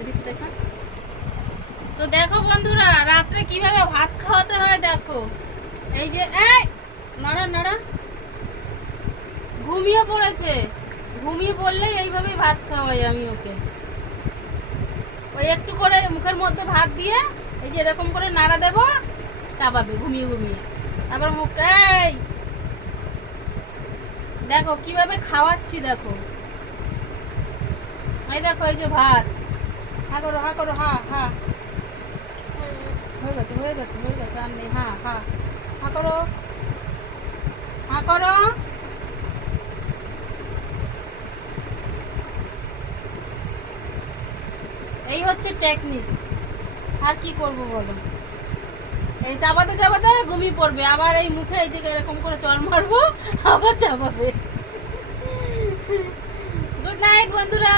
এদিকে দেখা। তো দেখো বন্ধুরা, রাত্রে কিভাবে ভাত খাওয়াতে হয় দেখো। এই যে এই নড়া নড়া ঘুমিয়ে পড়েছে। ঘুমিয়ে পড়লেই এইভাবেই ভাত খাওয়াই আমি ওকে। ওই একটু করে মুখের মধ্যে ভাত দিয়ে এই যে এরকম করে নাড়া দেবো, চাপাবে ঘুমিয়ে ঘুমিয়ে। তারপর মুখটা এই দেখো কিভাবে খাওয়াচ্ছি দেখো। এই দেখো এই যে ভাত, হা করো হা করো, হা হা। হয়ে গেছে হয়ে গেছে হয়ে গেছে, আর নেই। হা হা হা করো, হা করো। এই হচ্ছে টেকনিক, আর কি করব বলো। এই চাপাতে চাপাতে ঘুমিয়ে পড়বে, আবার এই মুখে এই যে এরকম করে চড় মারবো, আবার চাপাবে। গুড নাইট বন্ধুরা।